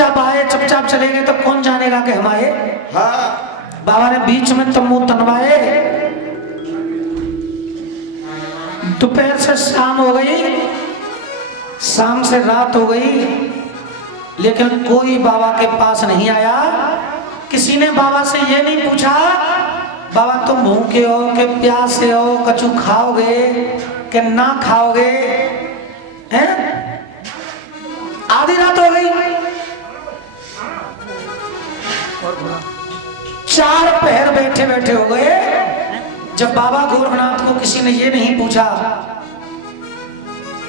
चुपचाप आए, चुपचाप चले गए तो कौन जानेगा कि हम आए। हाँ बाबा ने बीच में तम्बू तनवाए। दोपहर से शाम हो गई, शाम से रात हो गई, लेकिन कोई बाबा के पास नहीं आया। किसी ने बाबा से ये नहीं पूछा बाबा तुम भूखे हो कि प्यासे हो, कछु खाओगे कि ना खाओगे, हैं? आधी रात हो गई, 4 पहर बैठे बैठे हो गए, जब बाबा गोरखनाथ को किसी ने ये नहीं पूछा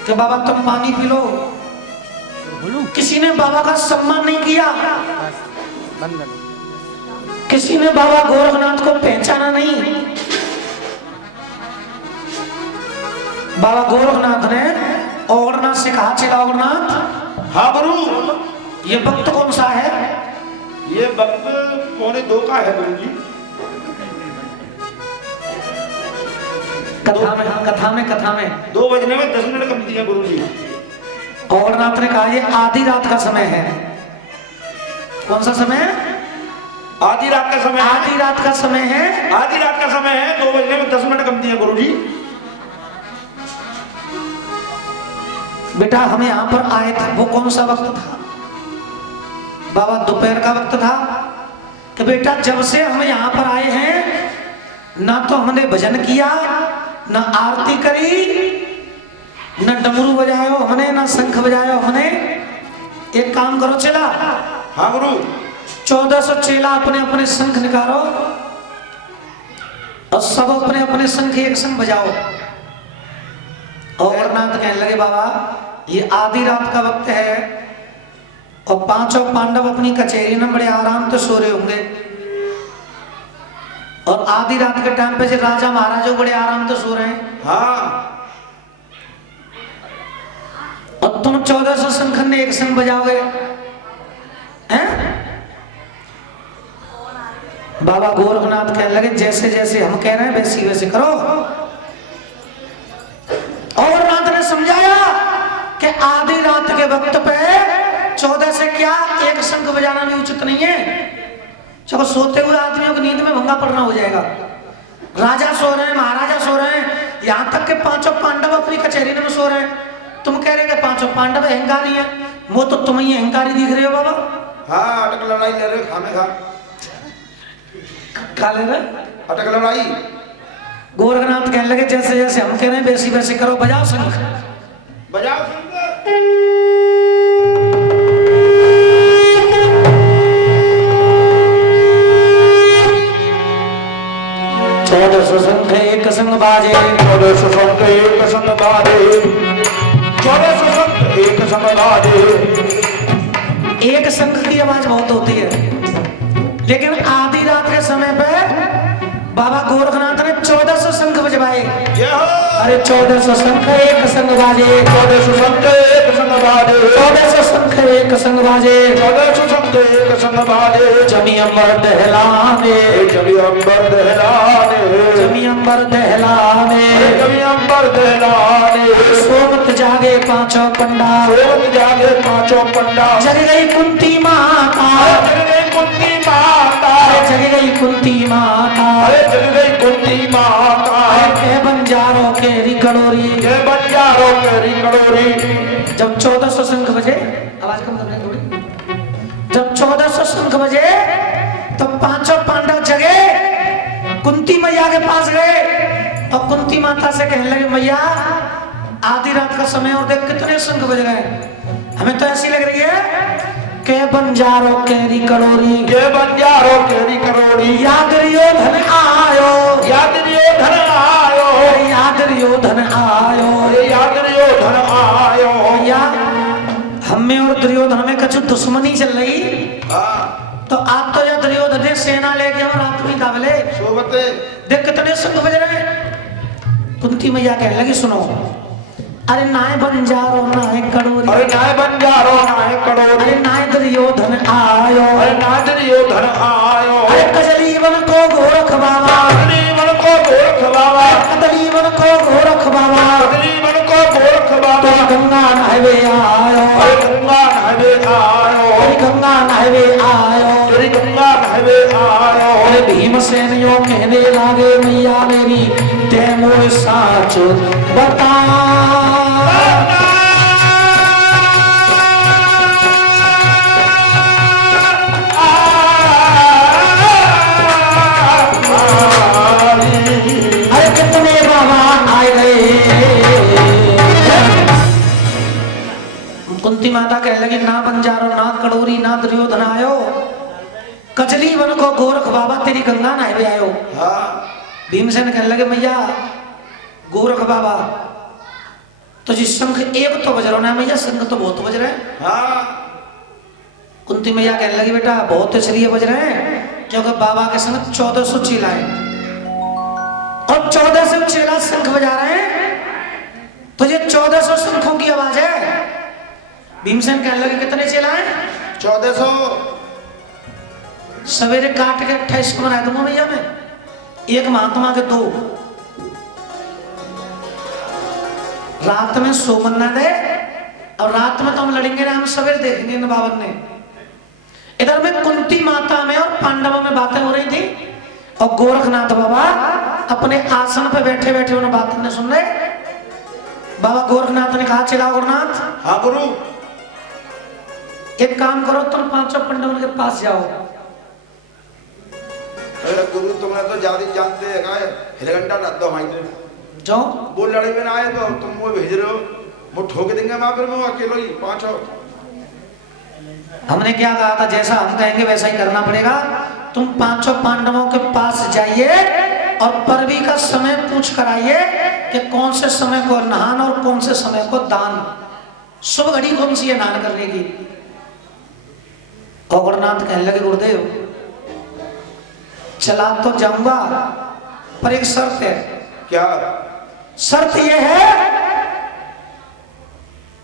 कि बाबा तुम पानी पी लो, किसी ने बाबा का सम्मान नहीं किया, किसी ने बाबा गोरखनाथ को पहचाना नहीं। बाबा गोरखनाथ ने औरनाथ से कहा, चला औरनाथ। हाँ गुरु, ये वक्त कौन सा है? ये वक्त 1:45 का है गुरु जी। कथा में 2 बजने में 10 मिनट कम दिए गुरु जी। औरनाथ ने कहा ये आधी रात का समय है। कौन सा समय है? आधी रात का समय। आधी रात का समय है। आधी रात का समय है, 2 बजने में 10 मिनट कम दिए गुरु जी। बेटा हम यहाँ पर आए थे, वो कौन सा वक्त था? बाबा दोपहर का वक्त था कि बेटा जब से हम यहाँ पर आए हैं ना तो हमने भजन किया, ना आरती करी, ना डमरू बजायो हमने, ना शंख बजायो हमने। एक काम करो चला। हाँ गुरु। 1400 चेला अपने अपने शंख निकालो और सब अपने अपने शंख एक संग बजाओ। औरनाथ कहने लगे बाबा ये आधी रात का वक्त है और 5 पांडव अपनी कचहरी में बड़े आराम से सो रहे होंगे, और आधी रात के टाइम पे से राजा महाराजा बड़े आराम से सो रहे हैं। हाँ। और तुम 1400 शंख ने एक संग बजाओगे हैं? बाबा गोरखनाथ कहने लगे जैसे जैसे हम कह रहे हैं वैसे वैसे करो। और नाथ ने समझाया कि आधी रात के वक्त पे 14 से क्या एक शंख बजाना भी उचित नहीं है। चलो सोते हुए आदमियों की नींद में भंगा पड़ना हो जाएगा। राजा सो रहे हैं, महाराजा सो रहे हैं, यहाँ तक के 5 पांडव अपनी कचहरी में सो रहे हैं। तुम कह रहे कि 5 पांडव अहंकारी हैं, वो तो तुम ही अहंकारी दिख रहे हो बाबा। हाँ अटक लड़ाई ले रहे, खामे खा ले रहे अटक लड़ाई। गोरखनाथ कहने लगे जैसे जैसे हम कह रहे हैं वैसे वैसे करो, बजाओ शंख। बजाओ। 1400 शंख एक संग बाजे, 1400 शंख एक संग बाजे, 1400 शंख एक संग बाजे। एक शंख की आवाज बहुत होती है, लेकिन आधी रात के समय पे बाबा गोरखनाथ ने 1400 शंख बजवाए। अरे 1400 शंख एक संग बाजे, 1400 शंख एक संग बाजे, 1400 शंख एक संग बाजे, 1400 शंख एक संग बाजे। जमी अंबर दहलाने, जमी अंबर दहलाने, जमी अंबर दहलाने, जमी अंबर दहलाने। सोमत जागे 5 पंडा, सोमत जागे 5 पंडा। जग गई कुंती माता, जग गई कुंती माता, जग गई कुंती माता, जग गई कुंती माता। के बंजारों के रिकड़ोरी, के बंजारों के रिकड़ोरी। जब 1400 शंख बजे, आवाज कम करना थोड़ी। जब 1400 शंख बजे तो 5 पांडव जगे, कुंती मैया के पास गए और कुंती माता से कहने लगे मैया आधी रात का समय और देख कितने शंख बज गए, हमें तो ऐसी लग रही है के बंजारों केरी करोड़ी, के बंजारों केरी करोड़ी। याद रियो धन आयो, याद रियो धन आयो, याद रियो धन आयो, याद रियो धन आयो। भैया हमें और दुर्योधन में कुछ दुश्मनी चल रही, तो आप तो या दुर्योधन ने सेना लेके और आप भी दावले सोबते देख कितने शंख बज रहे हैं। कुंती मैया कहने लगी सुनो, अरे नाय बंजारो नाय कड़ोरी, अरे नाय बंजारो नाय कड़ोरी, अरे नाय दुर्योधन आयो, अरे नाय दुर्योधन आयो। अरे कजलीवन को गोरख बाबा, कजलीवन को गोरख बाबा, कजलीवन को गोरख बाबा, कजलीवन को गोरख बाबा। गंगा नहवे आयो, अरे गंगा नहवे आयो, गंगा कोई साच बता। अरे कितने बाबा आए गए। कुंती माता कह लगी ना बंजारो ना कड़ोरी ना दुर्योधन आयो, कचली वन को गोरख बाबा तेरी गंगा नहावे आयो। भीमसेन कहने लगे मैया गोरख बाबा तो जी शंख एक तो बज रहा ना मैया, शंख तो बहुत बज रहे हैं। कुंती मैया कहने लगी बेटा बहुत इसलिए बज रहे हैं क्योंकि बाबा के संग 1400 चेला है और 1400 चेला शंख बजा रहे हैं, तो ये 1400 शंखों की आवाज है। भीमसेन कहने लगे कितने चेला हैं? 1400। सवेरे काट के 28 को बना दूंगा भैया मैं, एक महात्मा के 2, रात में सो मन्ना दे और रात में तो हम लड़ेंगे ना, हम सवेरे देखेंगे इन बावन ने। इधर में कुंती माता में और पांडवों में बातें हो रही थी और गोरखनाथ बाबा अपने आसन पे बैठे बैठे उन्हें बातें सुन रहे। बाबा गोरखनाथ ने कहा चला गोरखनाथ, हाँ गुरु, एक काम करो तुम 5 पांडवों के पास जाओ। अरे गुरु तुमने तो ज्यादा जानते हैं क्या, हिलगंडा रख दो हमारे जाओ। वो लड़ाई में ना आए तो तुम वो भेज रहे हो, वो ठोक देंगे वहां पर, मैं अकेला ही 5 और। हमने क्या कहा था, जैसा हम कहेंगे वैसा ही करना पड़ेगा। तुम 5 पांडवों के पास जाइए और परवी का समय पूछ कर आइए कि कौन से समय को नहान और कौन से समय को दान, शुभ घड़ी कौन सी है नहान करने की। गोरखनाथ कहने लगे गुरुदेव चला तो जाऊंगा पर एक शर्त है। क्या शर्त यह है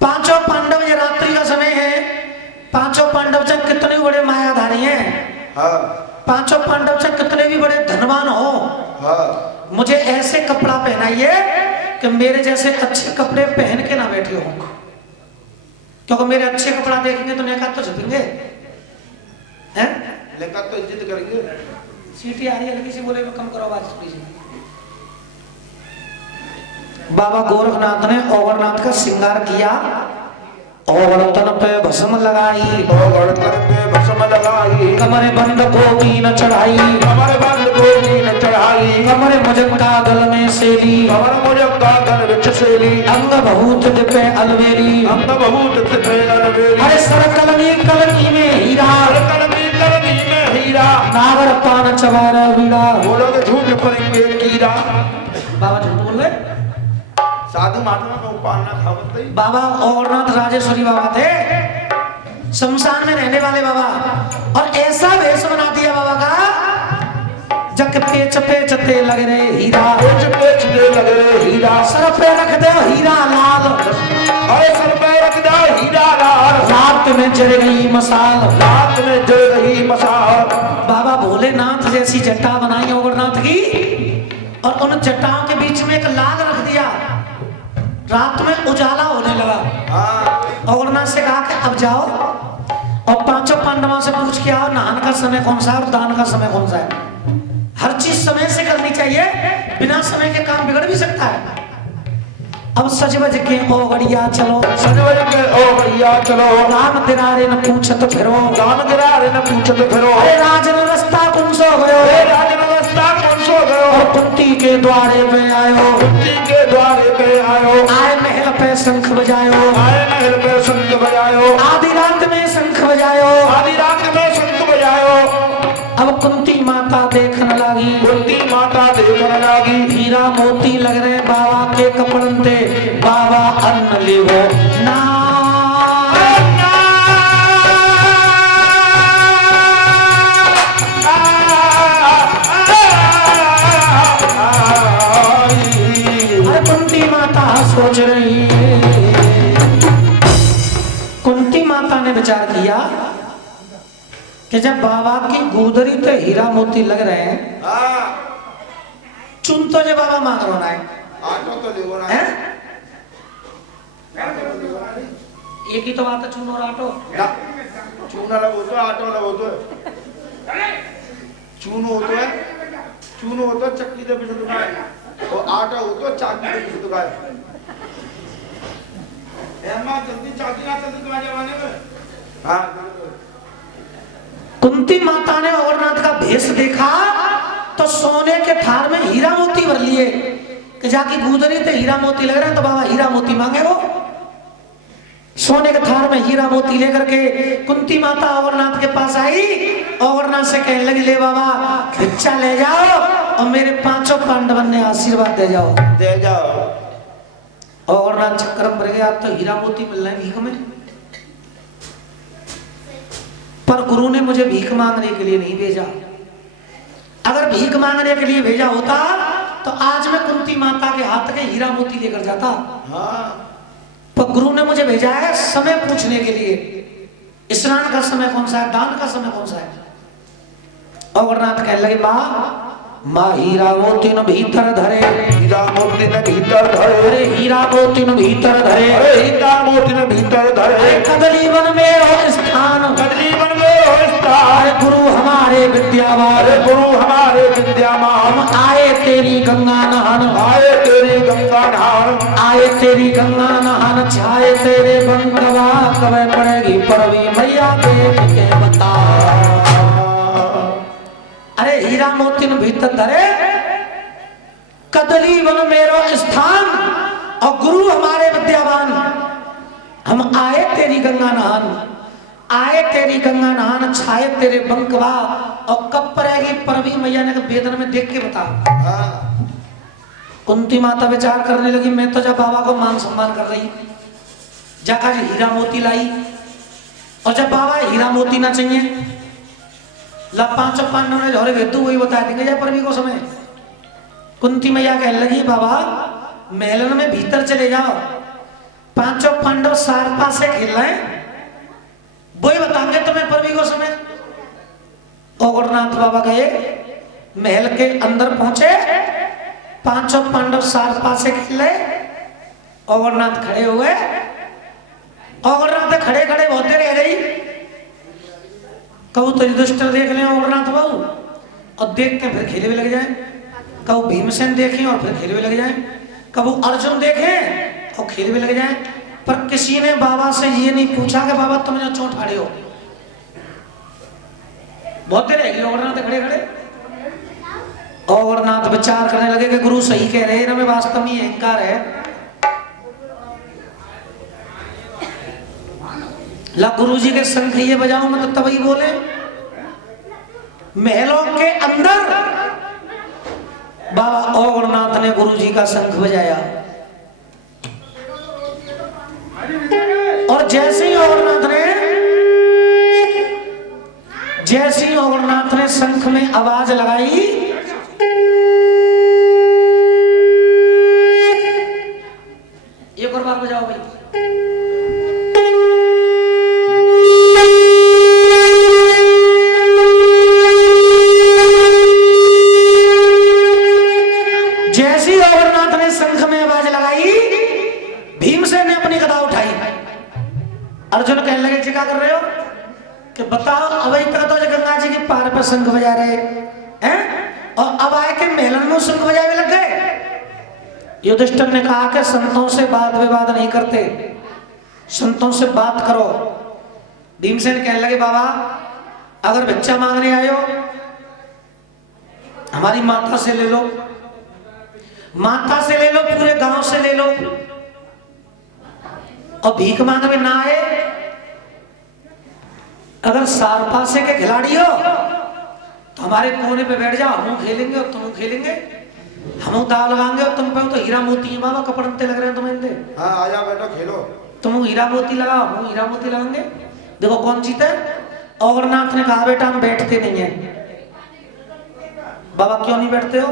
5 पांडव, ये रात्रि का समय है, 5 पांडव चाहे कितने बड़े मायाधारी हैं, हाँ 5 पांडव चाहे कितने भी बड़े धनवान हो, हाँ, मुझे ऐसे कपड़ा पहनाइए कि मेरे जैसे अच्छे कपड़े पहन के ना बैठे हो, क्योंकि मेरे अच्छे कपड़ा देखेंगे तो नेका तो झुकेंगे हैं, लेकर तो इज्जत करेंगे। सीटी आ रही है हल्की सी, बोले कम करो आवाज थोड़ी सी। बाबा गोरखनाथ ने ओगरनाथ का श्रृंगार किया, ओगरतन पे भस्म लगाई, ओगरतन पे भस्म लगाई, कमरे बंद गोपी न चढ़ाई, कमरे बंद गोपी न चढ़ाई, कमरे मुजक्का गल में सेली, कमरे मुजक्का गल विच सेली, अंग बहुत दिपे अलवेली, अंग बहुत दिपे अलवेली, अरे सरकलनी कलनी में हीरा, सरकलनी कलनी में हीरा, नागर पान चवारा बीड़ा, बोलोगे झूठ पड़ेंगे कीड़ा। बाबा झूठ बोल रहे, साधु महात्मा को पालना खावत नहीं। बाबा ओगरनाथ राजेश्वरी बाबा थे, शमशान में रहने वाले बाबा, और ऐसा वेश बना दिया बाबा का जग पेच पेचते लग रहे हीरा, पेच पेचते लग रहे हीरा, सर पे रख दे हीरा लाल, अरे सर पे रख दे हीरा लाल, रात में जल गई मसाल, रात में जल गई मसाल। बाबा भोलेनाथ जैसी जटा बनाई ओगरनाथ की और उन जटाओं के बीच में एक लाल रख दिया, रात में उजाला होने लगा। ओगरनाथ से कहा कि अब जाओ और 5 पांडवों से पूछ के आओ नहान का समय कौन सा है और दान का समय कौन सा है। हर चीज समय से करनी चाहिए, बिना समय के काम बिगड़ भी सकता है। अब सज बज के ओगड़िया चलो, सज बज के ओगड़िया चलो, राम दिरारे न पूछत फिरो, राम दिरारे न पूछत फिरो, अरे राजन रस्ता कौन सो गयो, राजन रस्ता कौन सो गयो, और कुंती के द्वारे पे आयो, कुंती के द्वारे पे आयो, आए महल पे शंख बजायो, आए महल पे शंख बजायो, आधी रात में शंख बजायो, आधी रात में शंख बजायो। अब कुंती माता देखने लगी, कुंती माता देखने लगी, हीरा मोती लग रहे बाबा के कपड़न ते, बाबा अन्न लिवो ना, अरे कुंती माता सोच रही, कुंती माता ने विचार किया कि जब बाबा की गोदरी तो हीरा मोती लग रहे हैं, चुन तो जो बाबा मांग रहा है, आटो तो लेगो ना है? एक ही तो बात है, चुन और आटो। चून लगो तो आटो लगो तो चून हो तो है, चून हो तो चक्की दे बिजली ना वो आटा हो तो चाकी पे किसी तो गाय अम्मा जल्दी चाकी ना चलती तुम्हारे जमाने में। हाँ कुंती माता ने अमरनाथ का भेष देखा तो सोने के थार में हीरा मोती भर लिए कि जाके गुजरी थे हीरा मोती लग रहे हैं तो बाबा हीरा मोती मांगे वो सोने के थार में हीरा मोती लेकर के कुंती माता अमरनाथ के पास आई। अमरनाथ से कहने लगी ले बाबा भिक्षा ले जाओ और मेरे 5 पांडवन ने आशीर्वाद दे जाओ। दे जाओ। अमरनाथ चक्कर में पड़ गया अब तो हीरा मोती मिल रहे हैं भीख में, पर गुरु ने मुझे भीख मांगने के लिए नहीं भेजा। अगर भीख मांगने के लिए भेजा होता तो आज मैं कुंती माता के हाथ के हीरा मोती लेकर जाता। हाँ पर गुरु ने मुझे भेजा है समय पूछने के लिए, स्नान का समय कौन सा है, दान का समय कौन सा है। अमरनाथ कहने लगे माँ हीरा मोती न भीतर धरे, हीरा मोती ने भीतर धरे, अरे हीरा मोती न भीतर धरे, अरे हीरा मोती ने भीतर धरे, कदली वन में हो स्थान, कदली वन में हो स्थान, अरे गुरु हमारे विद्यावान, अरे गुरु हमारे विद्यामान, हम आए तेरी गंगा नहान, आए तेरी गंगा नहान, आए तेरी गंगा नहान, छाए तेरे बंकवा कब पड़ेगी परवी मैया देख के बता। अरे हीरा मोती न भीतर धरे, कदली वन मेरो स्थान, और गुरु हमारे विद्यावान, हम आए तेरी गंगा नहान, आए तेरी गंगा नहान, छाए तेरे बंकवा और कब पड़ेगी परवी मैया ने वेदन में देख के बता। कुंती माता विचार करने लगी मैं तो जब बाबा को मान सम्मान कर रही, जाकर हीरा मोती लाई, और जब बाबा हीरा मोती ना चाहिए ला 5 पांडव ने झोरे भेदू वही बता देंगे जा परवी को समय। कुंती मैया कहने लगी बाबा महलन में भीतर चले जाओ, 5 पांडव सारपा से खेल रहे हैं वही बताएंगे तुम्हें परवी को समय। अमरनाथ बाबा गए महल के अंदर पहुंचे, 5 पांडव सारपा से खेल रहे, अमरनाथ खड़े हुए, अमरनाथ खड़े खड़े बहुत देर रह गई। कहू तो युधिष्ठिर देख लें अमरनाथ बाबू और देख के फिर खेले भी लग जाए, कहू भीमसेन देखें और फिर खेले भी लग जाए, कहू अर्जुन देखें और खेले भी लग जाए, पर किसी ने बाबा से ये नहीं पूछा कि बाबा तुम यहाँ चोट खड़े हो। बहुत देर रहेगी अमरनाथ खड़े खड़े। अमरनाथ विचार करने लगे कि गुरु सही कह रहे हैं, में वास्तव में अहंकार है। ला गुरु जी के शंख ये बजाऊं मैं तो तभी बोले। महलों के अंदर बाबा अमरनाथ ने गुरु जी का शंख बजाया, और जैसे ही अमरनाथ ने शंख में आवाज लगाई, एक और बार बजाओ भाई। जैसे ही अमरनाथ ने शंख में आवाज लगाई, भीमसेन ने अपनी गदा उठाई। अर्जुन कहने लगे जी क्या कर रहे हो कि बताओ अभी तक तो गंगा जी के पार पर शंख बजा रहे हैं और अब आए के मेलन में शंख बजावे लग गए। युधिष्ठिर ने कहा कि संतों से वाद विवाद नहीं करते, संतों से बात करो। भीमसेन कहने लगे बाबा अगर भिक्षा मांगने आए हो हमारी माता से ले लो, माता से ले लो, पूरे गांव से ले लो, और भीख मांगने ना आए, अगर सारपासे के खिलाड़ी हो तो हमारे कोने पे बैठ जाओ, हम खेलेंगे और तुम खेलेंगे, हम दाव लगाएंगे और तुम पे तो हीरा मोती है बाबा, कपड़ते लग रहे हैं तुम्हें। हाँ आ जाओ बेटा खेलो, तुम हीरा मोती लगाओ, हम हीरा मोती लगाएंगे, देखो कौन जीता है। अमरनाथ ने कहा बेटा हम बैठते नहीं है। बाबा क्यों नहीं बैठते हो?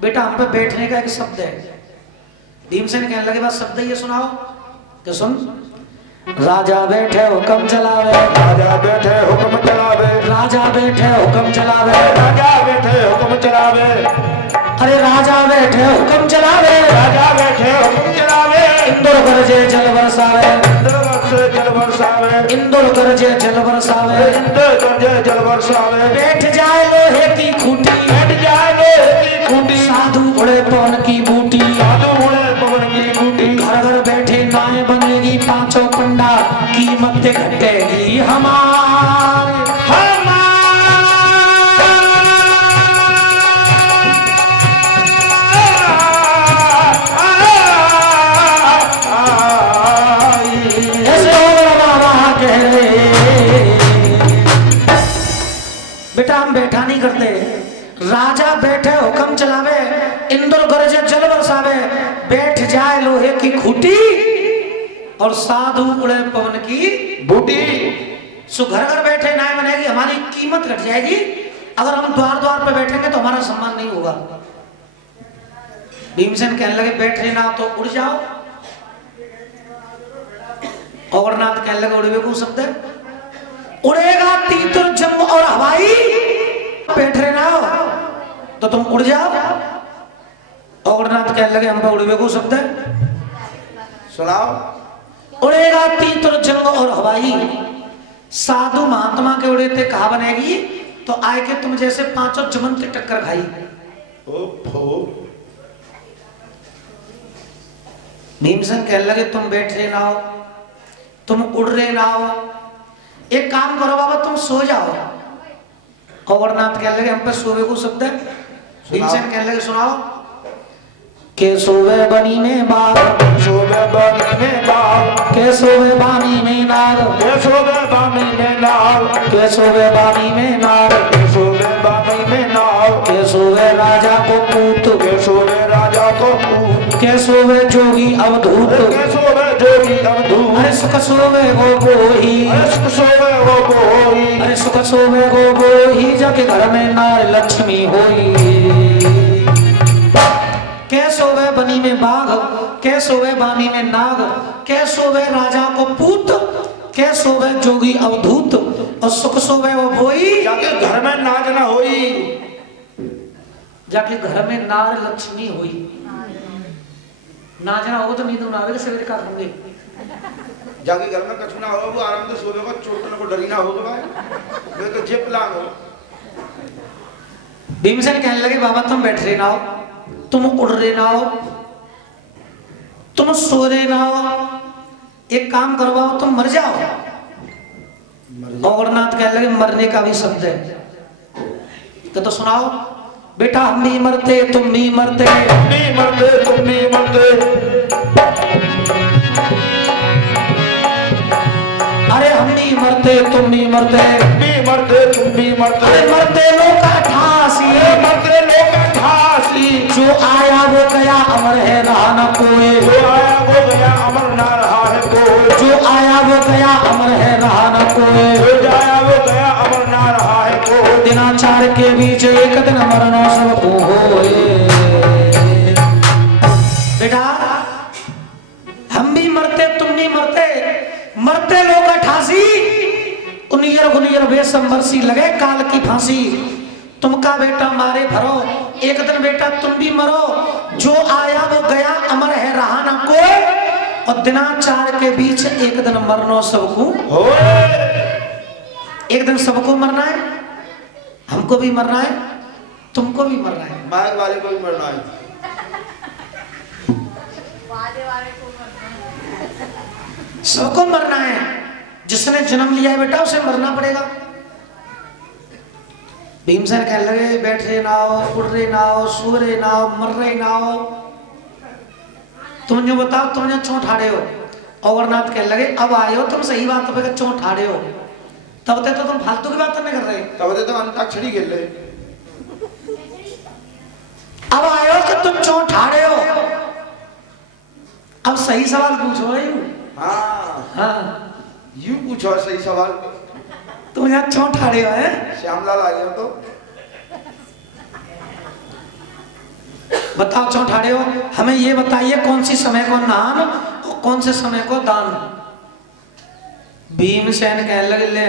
बेटा हम पे बैठने का एक शब्द है। भीमसेन कहने लगे बस शब्द ये सुनाओ कि सुन, राजा बैठे हुक्म चलावे, राजा बैठे हुक्म चलावे, राजा बैठे हुक्म चलावे, राजा बैठे हुक्म चलावे, अरे राजा बैठे हुक्म चलावे, राजा बैठे हुक्म चलावे, इंदुर गरजे जल बरसावे, इंद्र से जल बरसावे, इंदुर गरजे जल बरसावे, इंद्र गरजे जल बरसावे, बैठ जाए लोहे की खूंटी, बैठ जाए लोहे की खूंटी, साधु घोड़े पर चलावे, इंद्र गरजे जल बरसावे, बैठ जाए लोहे की खूटी और साधु उड़े पवन की बूटी। सो घर घर बैठे ना बनेगी, हमारी कीमत घट जाएगी। अगर हम द्वार द्वार पे बैठेंगे तो हमारा सम्मान नहीं होगा। भीमसेन कहने लगे बैठे ना तो उड़ जाओ। अवरनाथ कहने लगे उड़वे को शब्द है, उड़ेगा तीतर जंग और हवाई, बैठ रहे ना हो तो तुम उड़ जाओ। अवरनाथ कहने लगे हम पे उड़वे को शब्द है, सुनाओ। उड़ेगा तीतर जंग और हवाई, साधु महात्मा के उड़े थे कहा बनेगी, तो आए के तुम जैसे पांचों जमंत टक्कर खाई। भीमसेन कहने लगे तुम बैठ रहे ना हो, तुम उड़ रहे ना हो, एक काम करो बाबा तुम सो जाओ। अवरनाथ कहने लगे हम पे सोवे को शब्द है। भीमसेन कहने लगे सुनाओ। के सोवे बनी में बाग, सोवे बनी में बाग, के सोवे बानी में नाग, के सोवे बानी में नाग, के सोवे बानी में नाग, के सोवे बानी में नाग, के सोवे राजा को पूत, के सोवे राजा को पूत, के सोवे जोगी अवधूत, के सोवे जोगी अवधूत, अरे सुख सोवे गो गोही, अरे सुख सोवे वो गोही, अरे सुख सोवे गो गोही, जाके घर में नार लक्ष्मी होई। के सोवे बनी में बाघ, के सोवे बानी में नाग, के सोवे राजा को पूत, के सोवे जोगी अवधूत, और सुख सोवे वो बोई, जाके घर में नाच ना होई, जाके घर में नार लक्ष्मी हुई। नाचना होगा तो नींद ना आवेगा, सवेरे का होंगे। जाके घर में कछु ना हो, वो आराम से सोवे को, चोटने को डरी ना होगा भाई, वे तो जेब लांग हो। भीमसेन कहने लगे बाबा तुम बैठ रहे ना हो, तुम उड़ रहे ना हो, तुम सो रहे ना हो, एक काम करो बाबा तुम मर जाओ। अवरनाथ कहने लगे मरने का भी शब्द है तो सुनाओ। बेटा हम नहीं मरते तुम नहीं मरते, नहीं मरते तुम नहीं मरते, अरे हम नहीं मरते तुम नहीं मरते, नहीं मरते तुम नहीं मरते, अरे मरते लोग का ठासी, मरते लोग ठासी, जो आया वो गया अमर है रहा न कोई, जो आया वो गया अमर ना रहा है कोई, जो आया वो गया अमर है रहा न कोई, जो आया वो गया अमर ना रहा है कोई, दिनाचार के बीच एक दिन मरना सबको होए। बेटा हम भी मरते तुम नहीं मरते, मरते लोग अठासी, उनियर गुनियर बेसंबरसी लगे काल की फांसी। तुम का बेटा मारे भरो, एक दिन बेटा तुम भी मरो, जो आया वो गया अमर है रहा ना कोई, और दिनाचार के बीच एक दिन मरना सबको होए। एक दिन सबको मरना है, हमको भी मरना है, तुमको भी मरना है, माइक वाले को भी मरना है, सबको मरना है। जिसने जन्म लिया है बेटा उसे मरना पड़ेगा। भीमसेन कहने लगे बैठ रहे ना हो, उड़ रहे ना हो, सो रहे ना हो, मर रहे ना हो, तुम जो बताओ तुम जो चोट हारे हो। अवरनाथ कहने लगे अब आए हो तुम सही बात पे चोट हारे हो, तब तक तो तुम फालतू की बात नहीं कर रहे, तब तो अंताक्षरी खेल रहे। अब आए हो कि तुम चोट हारे हो, अब सही सवाल पूछो यूं। हाँ हाँ यूं पूछो सही सवाल, तुम यहाँ चोट हारे हो है? श्यामलाल आ गया तो बताओ चोट हारे हो, हमें ये बताइए कौन सी समय को नाम और कौन से समय को दान। भीमसेन कहने लगे ले,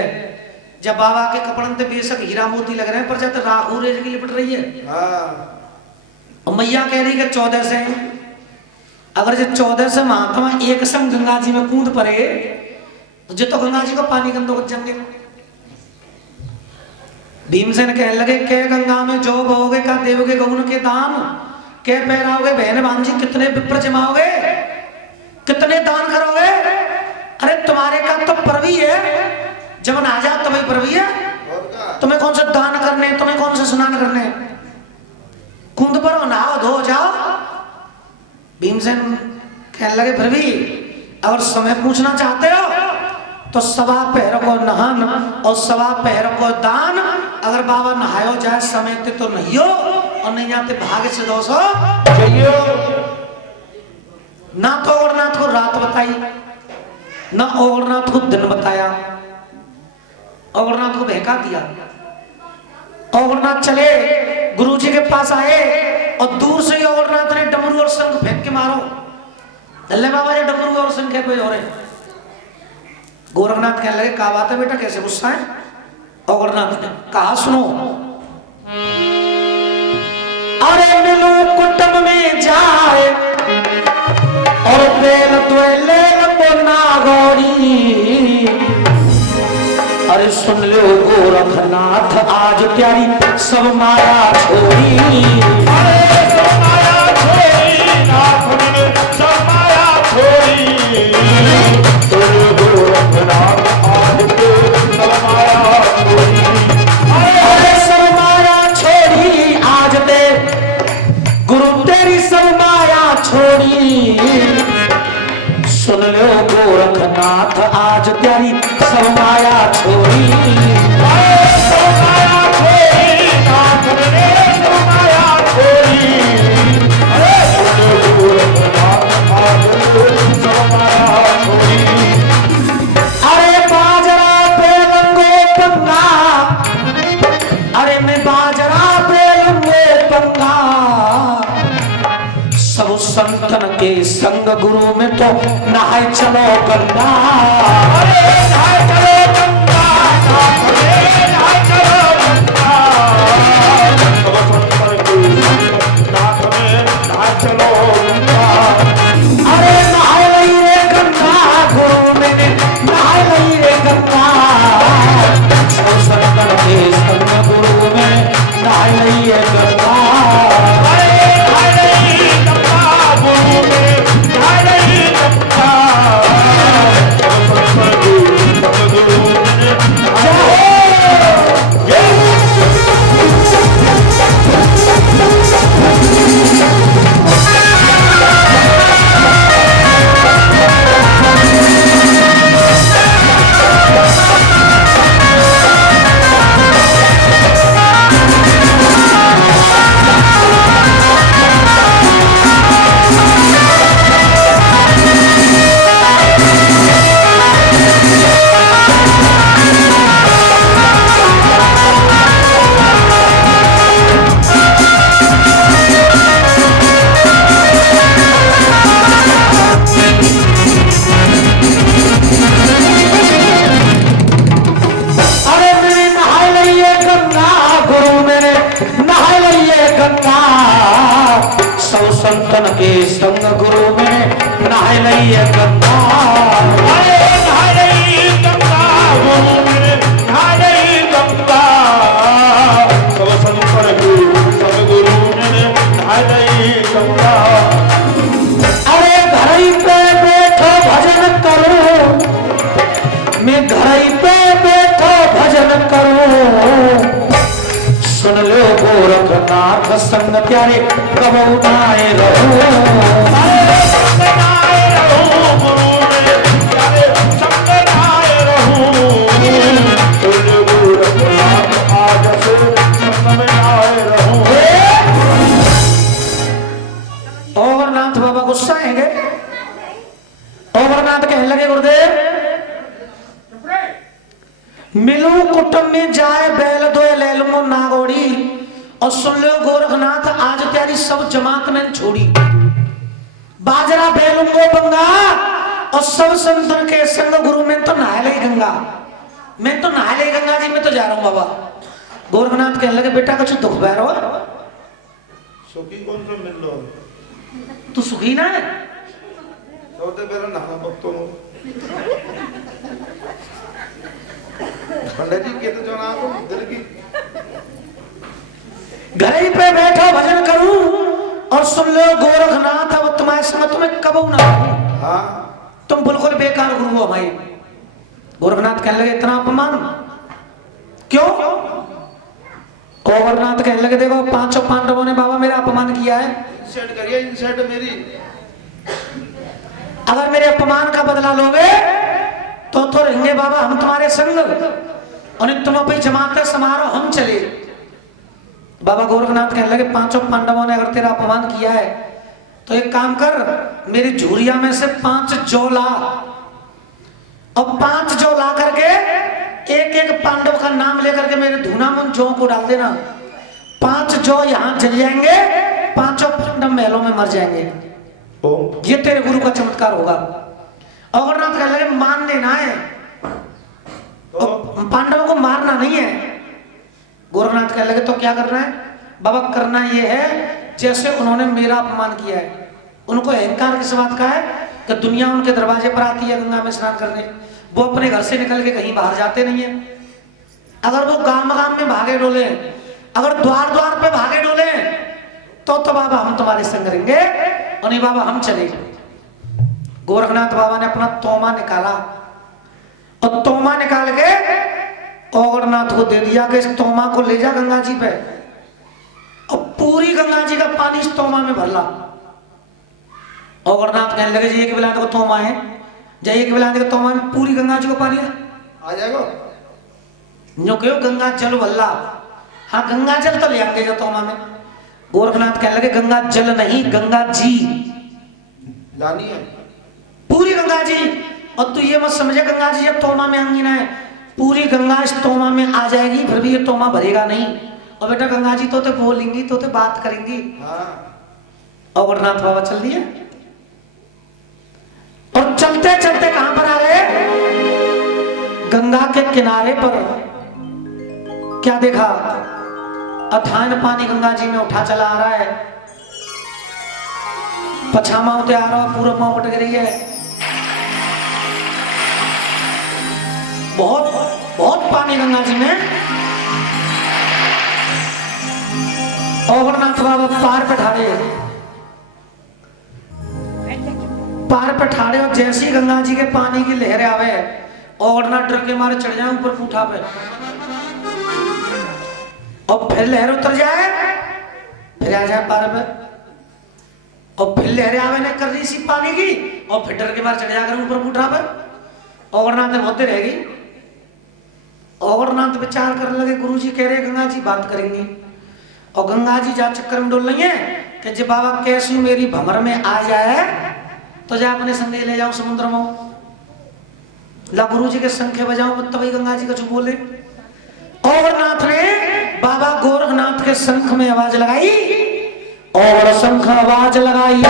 जब बाबा के कपड़न पे बेशक हीरा मोती लग रहे हैं पर जब राहु रेज की लिपट रही है, और मैया कह रही है 14 से, अगर जो 14 से महात्मा एक संग गंगा जी में कूद पड़े तो जो तो गंगा जी को पानी गंदो को जंगे। भीमसेन कहने लगे के गंगा में जो बहोगे का देवोगे गौन के दान, के पहराओगे बहन भांजी, कितने विप्र जमाओगे, कितने दान करोगे। अरे तुम्हारे का तो परवी है, जब आ जाओ तुम्हें परवी है, तुम्हें कौन सा दान करने, तुम्हें कौन सा स्नान करने, कुंद पर नहाओ धो जाओ। भीमसेन कहने लगे फिर भी अगर समय पूछना चाहते हो तो सवा पहर को नहान और सवा पहर को दान, अगर बाबा नहायो जाए समय तो नहीं हो, और नहीं जाते भाग्य से 200 जइयो। ना तो अमरनाथ को रात बताई, ना अमरनाथ को दिन बताया, अमरनाथ को बहका दिया। अमरनाथ चले गुरुजी के पास आए और दूर से ही अमरनाथ ने डमरू और शंख फेंक के मारो। अल्ले बाबा जी डमरू और शंख कोई हो रहे। गोरखनाथ कहने लगे क्या बात है बेटा, कैसे गुस्सा है? अमरनाथ ने कहा सुनो, अरे मिलो कुटुंब में जाए और बेल द्वेले नागौरी, अरे सुन लो गोरखनाथ आज प्यारी सब माया छोड़ी। अरे सब माया छोड़ी, नाथ ने सब माया छोड़ी। तेरे गोरखनाथ आज के सब माया छोड़ी। अरे सब माया छोड़ी आज दे गुरु तेरी सब माया छोड़ी। सुन लो गोरखनाथ आज प्यारी सब माया छोड़ी। सब माया छोड़ी, नाथ ने सब माया छोड़ी। अरे तेरे गोरखनाथ आज के सब माया छोड़ी। अरे बाजरा पे लंगो पंगा, अरे मैं बाजरा पे लंगो पंगा, सब संतन के संग गुरु में तो नहाय चलो गंगा। अरे नहाय चलो गंगा, नाथ ने नहाय चलो गंगा। सब संतन के संग नाथ ने नहाय चलो गंगा। अरे नहाय लई रे गंगा गुरु में नहाय लई रे गंगा, सब संतन के संग गुरु में नहाय लई रे गंगा। अरे नहाय लई गंगा, गुरु में नहाय लई गंगा। सब संतन के संग गुरु में नहाय अरे मैंने नहाय लइए गंगा गुरु मेरे नहाय लइए गंगा, सब संतन के संग गुरु में नहाय लइए गंगा। अरे नहाय लई गंगा, गुरु में नहाय लई गंगा। सब संतन के संग गुरु में नहाय लई गंगा। अरे घर पे बैठो भजन करो, मैं घर पे बैठो भजन करो। सुन लो गोरखनाथ संग प्यारे कबू नाए रहो। अरे संग नाय रहूं, गुरु में प्यारे संग नाय रहूं। तेरे गोरखनाथ आज से संग में नाय रहूं। अमरनाथ बाबा गुस्सा आएंगे। अमरनाथ कहने लगे गुरुदेव मिलू कुटुंब में जाए बैल दो ले लूंगो नागौड़ी, और सुन लो गोरखनाथ आज तेरी सब जमात में छोड़ी। बाजरा बेलूंगो बंगा और सब संतन के संग गुरु में तो नहा ले गंगा, मैं तो नहा ले गंगा जी मैं तो जा रहा हूं बाबा। गोरखनाथ कहने लगे बेटा कुछ दुख बह रहा हो, सुखी कौन सा मिल लो तू सुखी ना है? सौते बेरा नहा भक्तों पंडित जी के तो जो ना तो दिल की घर ही पे बैठो भजन करूं और सुन लो गोरखनाथ अब तुम्हारे समय तुम्हें कबू ना रहूं। हाँ तुम बिल्कुल बेकार गुरु हो भाई। गोरखनाथ कहने लगे इतना अपमान क्यों? गोरखनाथ कहने लगे देखो पांचों पांडवों ने बाबा मेरा अपमान किया है, इंसर्ट करिए इंसर्ट मेरी। अगर मेरे अपमान का बदला लोगे तो रहेंगे बाबा हम तुम्हारे संग, और तुम अपनी जमाते समारोह हम चले। बाबा गोरखनाथ कहने लगे पांचों पांडवों ने अगर तेरा अपमान किया है तो एक काम कर, मेरी झूरिया में से 5 जौ ला और 5 जौ ला करके एक एक पांडव का नाम लेकर के मेरे धूना में उन जौ को डाल देना। 5 जौ यहाँ जल जाएंगे, 5 पांडव महलों में मर जाएंगे। ये तेरे गुरु का चमत्कार होगा। अगरनाथ कहने लगे मान लेना है, पांडवों को मारना नहीं है। गोरखनाथ कहने लगे तो क्या करना है? बाबा करना ये है जैसे उन्होंने मेरा अपमान किया है। उनको अहंकार किस बात का है कि दुनिया उनके दरवाजे पर आती है गंगा में स्नान करने, वो अपने घर से निकल के कहीं बाहर जाते नहीं है। अगर वो गांव गांव में भागे डोले, अगर द्वार द्वार पे भागे डोले तो बाबा हम तुम्हारे संग रहेंगे और नहीं बाबा हम चले। गोरखनाथ बाबा ने अपना तोमा निकाला और तोमा निकाल के अगरनाथ को दे दिया कि इस तोमा को ले जा गंगा जी पे, और पूरी गंगा जी का पानी इस तोमा में भर ला। अगरनाथ कहने लगे जी एक बिलात को तोमा है, जाइए के बिलात के तोमा में पूरी गंगा जी को पानी आ जाएगा। जो क्यों गंगा जल भल्ला, हाँ गंगा जल तो ले आएंगे जो तोमा में। गोरखनाथ कहने लगे गंगा जल नहीं गंगा जी लानी है पूरी गंगा जी। और तू ये मत समझे गंगा जी जब तोमा में आएंगी ना है, पूरी गंगा इस तोमा में आ जाएगी, फिर भी ये तोमा भरेगा नहीं। और बेटा गंगा जी तो बोलेंगी तो बात करेंगी। हाँ। अगरनाथ बाबा चल दिए और चलते चलते कहां पर आ गए? गंगा के किनारे पर। क्या देखा? अथान पानी गंगा जी में उठा चला आ रहा है, पछामा होते आ रहा है, पूरब मां पटक रही है। बहुत बहुत पानी गंगा जी में। अगरनाथ बाबा पार पे ठाड़े, पार पे ठाड़े और जैसी गंगा जी के पानी की लहरें आवे अगरनाथ डर के मारे चढ़ जाए ऊपर पूठा पे, और फिर लहर उतर जाए, फिर आ जाए पार पे, और फिर लहरें आवे ने कर रही सी पानी की, और फिर डर के मारे चढ़ जाकर ऊपर पूठा पे। अगरनाथ होते रहेगी। अगरनाथ विचार करने लगे गुरुजी कह रहे गंगा जी बात करेंगी, और गंगा जी जा चक्कर में डोल रही है कि जब बाबा कैसी मेरी भंवर में आ जाए तो जा अपने संगे ले जाओ समुद्र में, ला गुरुजी के संख्या बजाओ तभी गंगा जी कुछ बोले। अगरनाथ ने बाबा गोरखनाथ के शंख में आवाज लगाई और शंख आवाज लगाई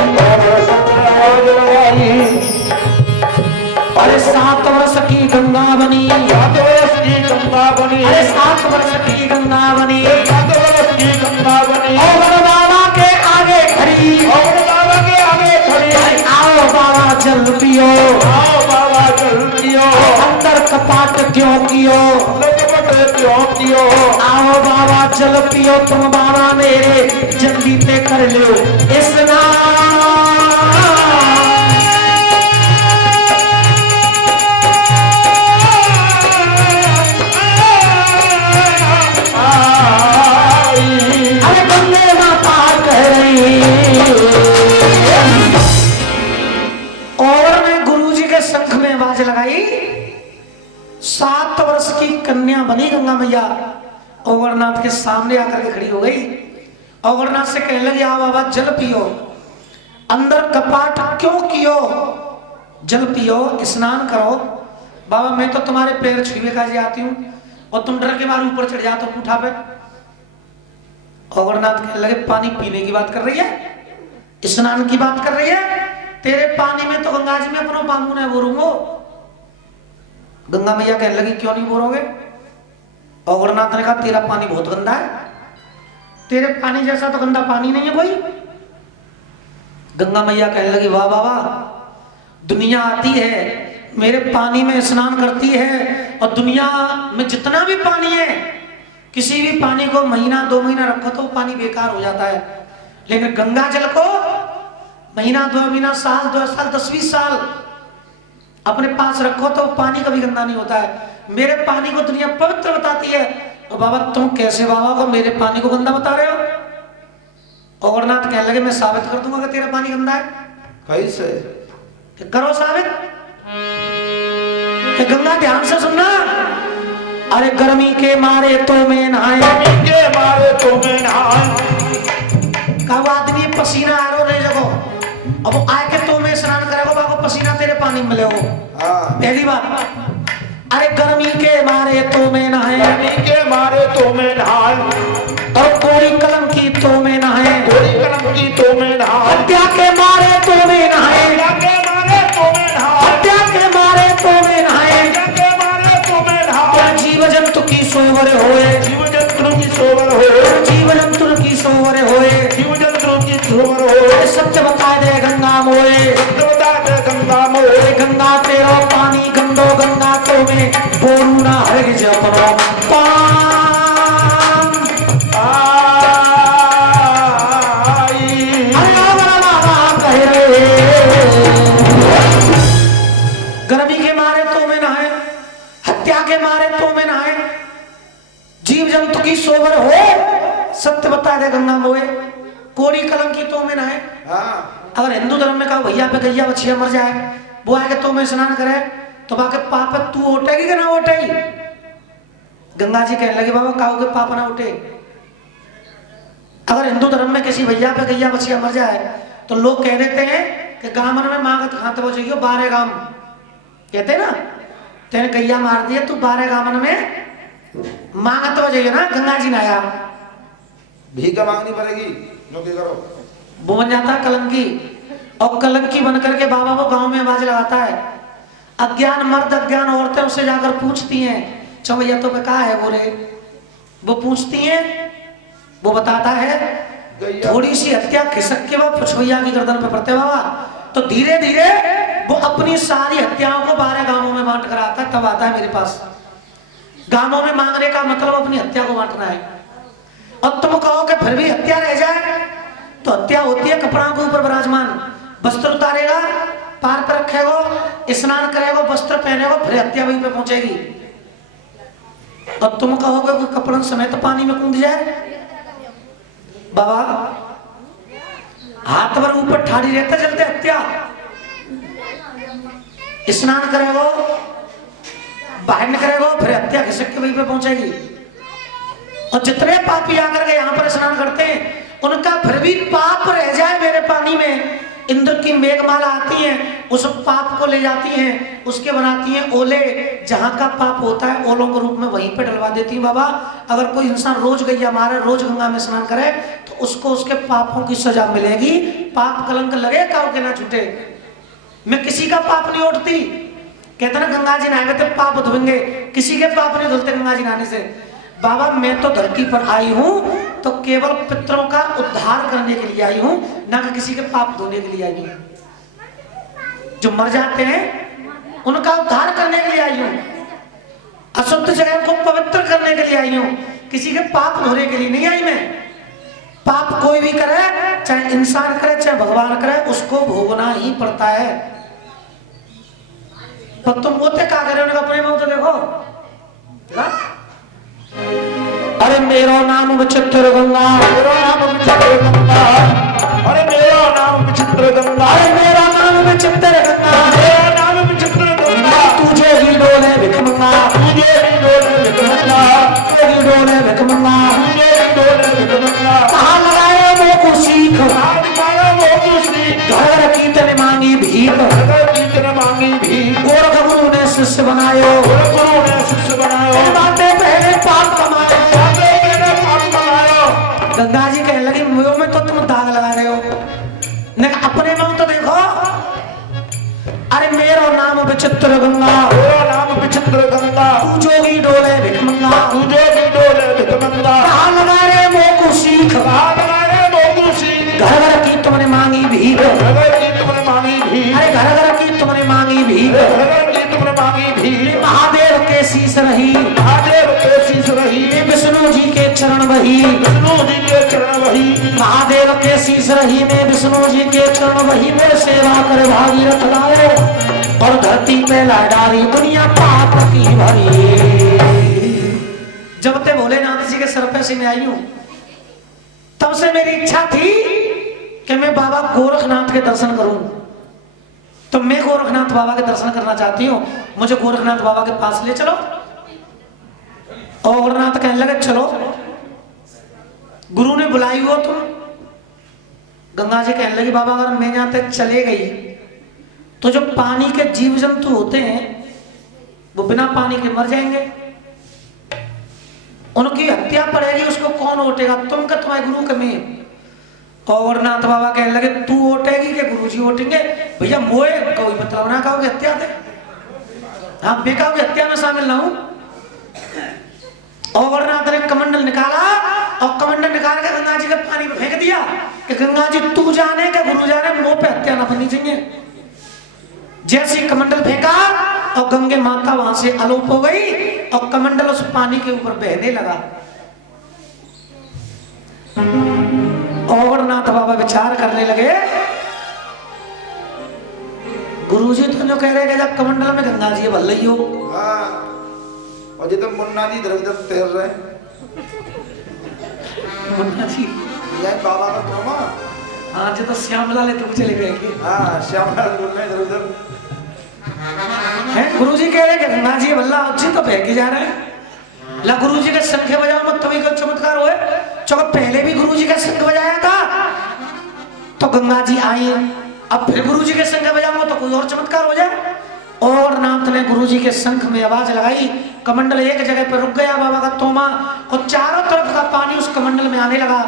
अरे 7 वर्ष की गंगा बनी, 7 वर्ष की गंगा बनी, अरे 7 वर्ष की गंगा बनी, 7 वर्ष की गंगा बनी। और बाबा के आगे खड़ी, और बाबा के आगे खड़ी, आओ बाबा जल पियो, आओ बाबा जल पियो, अंदर कपाट क्यों कियो, कपट क्यों कियो, आओ बाबा जल पियो, तुम बाबा मेरे जल्दी पे कर लो स्नान। शंख में आवाज लगाई, 7 वर्ष की कन्या बनी गंगा मैया अगरनाथ के सामने आकर के खड़ी हो गई। अगरनाथ से कहने लगी आओ बाबा जल पियो, अंदर कपाट क्यों कियो, जल पियो स्नान करो। बाबा मैं तो तुम्हारे पैर छुए का आती हूँ और तुम डर के मारे ऊपर चढ़ जाते हो पूठा पे। अगरनाथ कहने लगे पानी पीने की बात कर रही है, स्नान की बात कर रही है, तेरे पानी में तो गंगा जी में अपना पामू नहीं बोरूंगो। गंगा मैया कहने लगी क्यों नहीं बोरोगे? अगरनाथ ने कहा तेरा पानी बहुत गंदा है, तेरे पानी जैसा तो गंदा पानी नहीं है कोई। गंगा मैया कहने लगी वाह बाबा, दुनिया आती है मेरे पानी में स्नान करती है, और दुनिया में जितना भी पानी है किसी भी पानी को महीना 2 महीना रखो तो पानी बेकार हो जाता है, लेकिन गंगा जल को महीना 2 महीना साल 2 साल 10-20 साल अपने पास रखो तो पानी कभी गंदा नहीं होता है। मेरे पानी को दुनिया पवित्र बताती है, तो बाबा तुम कैसे बाबा को मेरे पानी को गंदा बता रहे हो? अगरनाथ कहने लगे मैं साबित कर दूंगा कि तेरा पानी गंदा है। कैसे? करो साबित। गंगा ध्यान से सुनना, अरे गर्मी के मारे तो मैं नहाए, के मारे तो मैं नहाए। कब आदमी पसीना आ रो नहीं जगो, अब वो आए के तो में स्नान करेगो बाबू पसीना तेरे पानी में मिले हो। हाँ पहली बात, अरे गर्मी के मारे तो में नहाए, गर्मी के मारे तो मैं नहाए, और कोरी कलम की तो में नहाए, कोरी कलम की तो मैं नहाए, हत्या के मारे तो में नहाए, हत्या के मारे तो मैं नहाए, हत्या के मारे तो में नहाए, हत्या के मारे तो मैं नहाए। जीव जंतु की सोवर होए, जीव जंतु की सोवर हो, जीव जंतु की सोवर होए, जीव जंतु की सोवर हो। सत्य बता दे गंगा मोए, सत्य बता दे गंगा मोए, गंगा तेरो पानी गंदो, गंगा तो में बोरू ना हर जपनो पाम। गर्मी के मारे तो में नहाए, हत्या के मारे तो में नहाए, जीव जंतु की सोवर हो, सत्य बता दे गंगा मोए, कोरी कलम की तो में नहाए। हाँ अगर हिंदू धर्म में कहा भैया पे गैया बछिया मर जाए, वो आके तो में स्नान करे, तो बाके पाप तू उठेगी कि ना उठेगी? गंगा जी कहने लगे बाबा काऊ के पाप ना उठे। अगर हिंदू धर्म में किसी भैया पे गैया बछिया मर जाए तो लोग कह देते हैं कि गामन में मांगत खाते हो चाहिए 12 गाम, कहते ना तेने गैया मार दिए तू 12 गामन में मांगत हो जाइए ना। गंगा जी नाया भीख मांगनी पड़ेगी, नौकरी करो। वो बन जाता है कलंकी, और कलंकी बन करके बाबा वो गांव में आवाज लगाता है। अज्ञान मर्द अज्ञान औरतें उससे जाकर पूछती हैं चवैया तो पे कहा है वो रे, वो पूछती हैं, वो बताता है थोड़ी सी हत्या खिसक के वो पुछवैया की गर्दन पे पड़ते बाबा, तो धीरे धीरे वो अपनी सारी हत्याओं को 12 गांवों में बांट कर आता है, तब आता है मेरे पास। गांवों में मांगने का मतलब अपनी हत्या को बांटना है। और तुम कहो कि फिर भी हत्या रह जाए, तो हत्या होती है कपड़ा के ऊपर विराजमान, वस्त्र उतारेगा, पार पर रखेगा, स्नान करेगा, वस्त्र पहनेगा, फिर हत्या वहीं पे पहुंचेगी। और तुम कहोगे कि कपड़ों समेत पानी में कूद जाए, बाबा हाथ पर ऊपर ठाड़ी रहते चलते हत्या, स्नान करेगा, बाहर निकलेगा, फिर हत्या खिसक के वहीं पे पहुंचेगी। और जितने पापी आकर के यहाँ पर स्नान करते हैं उनका फिर भी पाप रह जाए मेरे पानी में, इंद्र की मेघमाला आती है, उस पाप को ले जाती हैं, उसके बनाती हैं ओले, जहां का पाप होता है ओलों के रूप में वहीं पे डलवा देती हैं। बाबा अगर कोई इंसान रोज गैया मारे, रोज गंगा में स्नान करे, तो उसको उसके पापों की सजा मिलेगी। पाप कलंक लगे काऊ के ना छूटे। मैं किसी का पाप नहीं उठती, कहते ना गंगा जी नहाए तो पाप धुएंगे, किसी के पाप नहीं धुलते गंगा जी नहाने से। बाबा मैं तो धरती पर आई हूं तो केवल पितरों का उद्धार करने के लिए आई हूं, ना कि किसी के पाप धोने के लिए आई हूं। जो मर जाते हैं उनका उद्धार करने के लिए आई हूं, अशुद्ध जगह को पवित्र करने के लिए आई हूं, किसी के पाप धोने के लिए नहीं आई मैं। पाप कोई भी करे, चाहे इंसान करे चाहे भगवान करे, उसको भोगना ही पड़ता है। पर तुम बोलते क्या कर रहे हो, अपने मुंह तो देखो ना? अरे मेरा नाम विचित्र गंगा, मेरा नाम विचित्र गंगा, अरे मेरा नाम विचित्र गंगा, अरे मेरा नाम विचित्र गंगा, मेरा नाम विचित्र गंगा, तुझे ही डोले भिखमंगा, तुझे भी डोले भिखमंगा, तुझे ही डोले भिखमंगा, तुझे भी डोले भिखमंगा। कहाँ लगाए वो को सीख, कहाँ दिखाया वो दूसरी, घर कीर्तन मांगी भीख, अगर कीर्तन मांगी भी, गोरख गुरु ने शिष्य बनायो, गुरु ने शिष्य बनायो, बातें पहले पाप कमाए। बातें मैंने पाप बनायो। गंगा जी कहने लगी मुंह में तो तुम दाग लगा रहे हो, ने अपने मुंह तो देखो। अरे मेरा नाम विचित्र गंगा, मेरा नाम विचित्र गंगा, तू जोगी डोले भिखमंगा, तुझे भी डोले भिखमंगा, कहाँ लगा रहे वो को सीख, कहाँ लगाए वो दूसरी, घर घर की तुमने मांगी भीख, अगर की तुमने मांगी भी, अरे घर घर की तुमने मांगी भीख, अगर की तुमने मांगी भी, महादेव के शीश रही, महादेव के शीश रही, विष्णु जी के चरण वही, विष्णु जी के चरण वही, महादेव के शीश रही में विष्णु जी के चरण वही में सेवा कर भागीरथ लाए, और धरती पे ला डाली दुनिया पाप की भरी। जब ते भोलेनाथ जी के सर पे से मैं आई हूं, तब से मेरी इच्छा थी कि मैं बाबा गोरखनाथ के दर्शन करूं। तो मैं गोरखनाथ बाबा के दर्शन करना चाहती हूँ, मुझे गोरखनाथ बाबा के पास ले चलो। और गोरखनाथ कहने लगे चलो। गुरु ने बुलाई हो तुम। गंगा जी कहने लगी बाबा अगर मैं यहाँ तक चले गई तो जो पानी के जीव जंतु होते हैं वो बिना पानी के मर जाएंगे, उनकी हत्या पड़ेगी, उसको कौन ओटेगा, तुम का तुम्हारे गुरु के में। और नाथ बाबा कहने लगे तू ओटेगी कि गुरु जी ओटेंगे? भैया मोए कोई मतलब ना कहोगे हत्या दे, हाँ बेकाओगे हत्या में शामिल ना हूं। और नाथ ने कमंडल निकाला और कमंडल निकाल के गंगा जी के पानी में फेंक दिया कि गंगा जी तू जाने के गुरु जाने, मुंह पे हत्या ना बननी चाहिए। जैसे कमंडल फेंका और गंगे माता वहां से अलोप हो गई और कमंडल उस पानी के ऊपर बहने लगा। और नाथ बाबा विचार करने लगे गुरुजी तो जो कह रहे हैं जब कमंडल में गंगा जी भल रही हो, हाँ, और जो तुम मुन्ना जी इधर उधर तैर रहे मुन्ना जी ये बाबा का तोमा, हाँ जो तो श्यामला ले तुम चले गए कि हाँ श्यामलाल बोल रहे इधर उधर है। गुरुजी कह रहे हैं कि गंगा जी भल्ला अच्छी तो बह के जा रहे हैं। ला गुरुजी का शंख बजाओ मत तभी का चमत्कार हुए। चलो पहले भी गुरुजी का शंख बजाया था तो गंगा जी आई, अब फिर गुरुजी के शंख बजाऊंगा तो कोई और चमत्कार हो जाए। और नाथ ने गुरुजी के शंख में आवाज लगाई, कमंडल एक जगह पर रुक गया बाबा का तोमा और चारों तरफ का पानी उस कमंडल में आने लगा।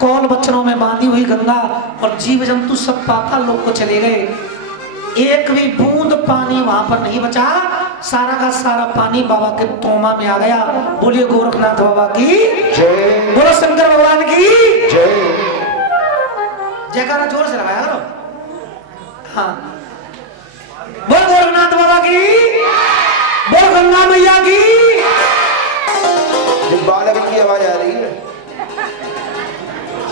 कौल बच्चनों में बांधी हुई गंगा और जीव जंतु सब पाताल लोक को चले गए, एक भी बूंद पानी वहां पर नहीं बचा, सारा का सारा पानी बाबा के तोमा में आ गया। बोलिए गोरखनाथ बाबा की जय, बोलो शंकर भगवान की जय। जयकारा जोर से लगाया करो। हाँ बोल गोरखनाथ बाबा की, बोल गंगा मैया की। बालक की आवाज आ रही है,